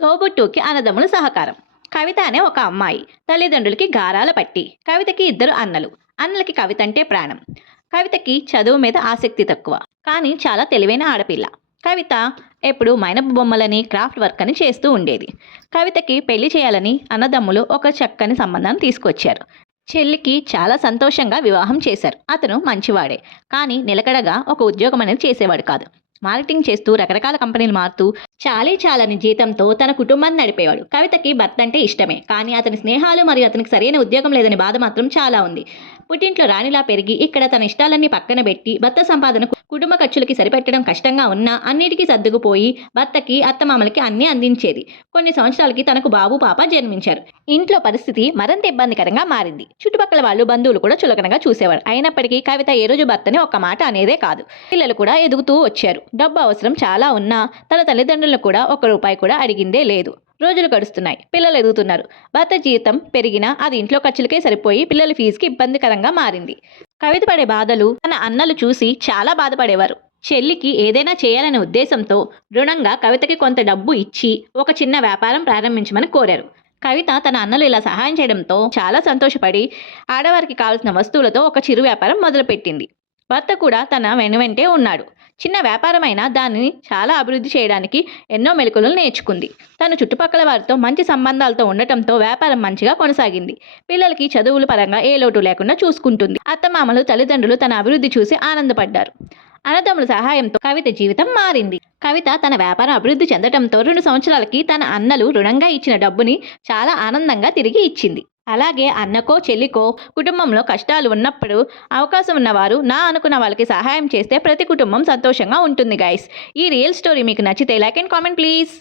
తోబుట్టుకి అన్నదమ్ముల సహకారం. కవిత అనే ఒక అమ్మాయి. తల్లిదండ్రులకి గారాల పట్టి. కవితకి ఇద్దరు అన్నలు. అన్నలకి కవిత అంటే ప్రాణం. కవితకి చదువు మీద ఆసక్తి తక్కువ. కానీ చాలా తెలివైన ఆడపిల్ల. కవిత ఎప్పుడు మైనపు బొమ్మలని క్రాఫ్ట్ వర్క్ అని చేస్తూ ఉండేది. కవితకి పెళ్లి చేయాలని అన్నదమ్ములు ఒక చక్కని సంబంధాన్ని తీసుకొచ్చారు. చెల్లికి చాలా సంతోషంగా వివాహం చేశారు. అతను మంచివాడే. కానీ నిలకడగా ఒక ఉద్యోగం అనేది చేసేవాడు కాదు. మార్కెటింగ్ చేస్తూ రకరకాల కంపెనీలు మారుతూ చాలని జీతంతో తన కుటుంబాన్ని నడిపేవాడు. కవితకి భర్త అంటే ఇష్టమే. కానీ అతని స్నేహాలు మరియు అతనికి సరైన ఉద్యోగం లేదని బాధ మాత్రం చాలా ఉంది. పుట్టింట్లో రాణిలా పెరిగి ఇక్కడ తన ఇష్టాలన్నీ పక్కన పెట్టి భర్త సంపాదనకు కుటుంబ ఖర్చులకి సరిపెట్టడం కష్టంగా ఉన్నా అన్నిటికీ సర్దుకుపోయి భర్తకి అత్తమామలకి అన్నీ అందించేది. కొన్ని సంవత్సరాలకి తనకు బాబు పాప జన్మించారు. ఇంట్లో పరిస్థితి మరింత ఇబ్బందికరంగా మారింది. చుట్టుపక్కల వాళ్ళు బంధువులు కూడా చులకనగా చూసేవారు. అయినప్పటికీ కవిత ఏ రోజు భర్తని ఒక్క మాట అనేదే కాదు. పిల్లలు కూడా ఎదుగుతూ వచ్చారు. డబ్బు అవసరం చాలా ఉన్నా తన తల్లిదండ్రులను కూడా ₹1 కూడా అడిగిందే లేదు. రోజులు గడుస్తున్నాయి. పిల్లలు ఎదుగుతున్నారు. భర్త జీతం పెరిగినా అది ఇంట్లో ఖర్చులకే సరిపోయి పిల్లల ఫీజుకి ఇబ్బందికరంగా మారింది. కవిత పడే బాధలు తన అన్నలు చూసి చాలా బాధపడేవారు. చెల్లికి ఏదైనా చేయాలనే ఉద్దేశంతో రుణంగా కవితకి కొంత డబ్బు ఇచ్చి ఒక చిన్న వ్యాపారం ప్రారంభించమని కోరారు. కవిత తన అన్నలు ఇలా సహాయం చేయడంతో చాలా సంతోషపడి ఆడవారికి కావాల్సిన వస్తువులతో ఒక చిరు వ్యాపారం మొదలుపెట్టింది. భర్త కూడా తన వెనువెంటే ఉన్నాడు. చిన్న వ్యాపారమైనా దాన్ని చాలా అభివృద్ధి చేయడానికి ఎన్నో మెలకువలు నేర్చుకుంది. తను చుట్టుపక్కల వారితో మంచి సంబంధాలతో ఉండటంతో వ్యాపారం మంచిగా కొనసాగింది. పిల్లలకి చదువుల పరంగా ఏ లోటు లేకుండా చూసుకుంటుంది. అత్తమామలు తల్లిదండ్రులు తన అభివృద్ధి చూసి ఆనందపడ్డారు. అన్నదమ్ముల సహాయంతో కవిత జీవితం మారింది. కవిత తన వ్యాపారం అభివృద్ధి చెందడంతో 2 సంవత్సరాలకి తన అన్నలు రుణంగా ఇచ్చిన డబ్బుని చాలా ఆనందంగా తిరిగి ఇచ్చింది. అలాగే అన్నకో చెల్లికో కుటుంబంలో కష్టాలు ఉన్నప్పుడు అవకాశం ఉన్నవారు అనుకున్న వాళ్ళకి సహాయం చేస్తే ప్రతి కుటుంబం సంతోషంగా ఉంటుంది గైస్. ఈ రియల్ స్టోరీ మీకు నచ్చితే లైక్ అండ్ కామెంట్ ప్లీజ్.